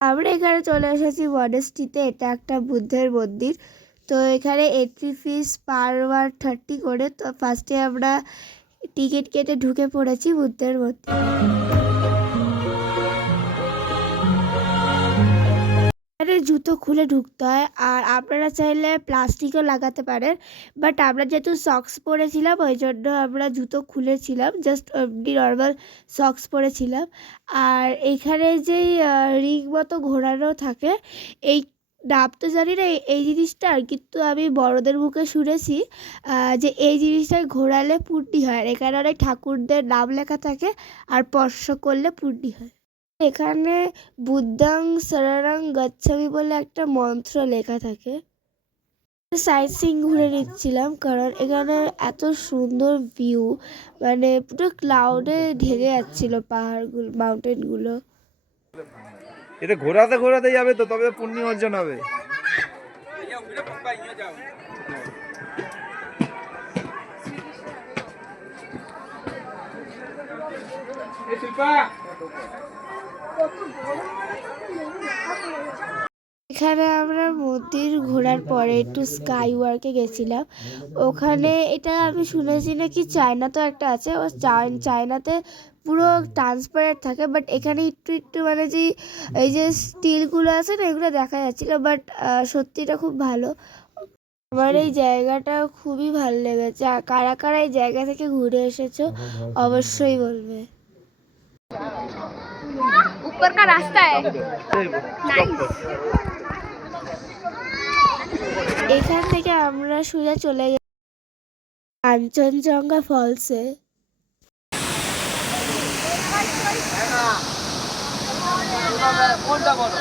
আমরা এখানে চলে এসেছি মনেস্ট্রিতে। এটা একটা বুদ্ধের মন্দির। তো এখানে এন্ট্রি ফিস পার ওয়ার 30 করে। তো ফার্স্টে আমরা টিকিট কেটে ঢুকে পড়েছি বুদ্ধের মন্দিরে। এখানে জুতো খুলে ঢুকতে হয়, আর আপনারা চাইলে প্লাস্টিকও লাগাতে পারেন, বাট আমরা যেহেতু সক্স পরেছিলাম ওই জন্য আমরা জুতো খুলেছিলাম, জাস্ট এমনি নর্মাল সক্স পরেছিলাম। আর এখানে যেই রিং মতো ঘোরানো থাকে, এই নাম তো জানি না এই জিনিসটার, কিন্তু আমি বড়দের মুখে শুনেছি যে এই জিনিসটায় ঘোরালে পুণ্যি হয়। আর এখানে অনেক ঠাকুরদের নাম লেখা থাকে, আর স্পর্শ করলে পুণ্যি হয়। এখানে বুদ্ধাং শরণং গচ্ছামি বলে একটা মন্ত্র লেখা থাকে। সাইট সিইং ঘুরে নিচ্ছিলাম, কারণ এখানে এত সুন্দর ভিউ, মানে পুরো ক্লাউডে ঢেকে যাচ্ছিল পাহাড়গুলো, মাউন্টেনগুলো। এটা ঘোরাতে ঘোরাতে যাবে তো, তবে পুণ্য অর্জন হবে। এখানে আমরা মন্দির ঘোরার পরে একটু স্কাই ওয়ার্কে গেছিলাম। ওখানে এটা আমি শুনেছি নাকি চায়না তো একটা আছে, ও চায়নাতে পুরো ট্রান্সপারেন্ট থাকে, বাট এখানে একটু একটু মানে যে এই যে স্টিলগুলো আছে না, এগুলো দেখা যাচ্ছিলো, বাট সত্যিটা খুব ভালো। আমার এই জায়গাটা খুবই ভালো লেগেছে। আর কারা কারা এই জায়গা থেকে ঘুরে এসেছো অবশ্যই বলবে। ऊपर का रास्ता है। এখান থেকে আমরা সোজা চলে গেছি কাঞ্চনজঙ্ঘা ফলসে। কোনটা বলো?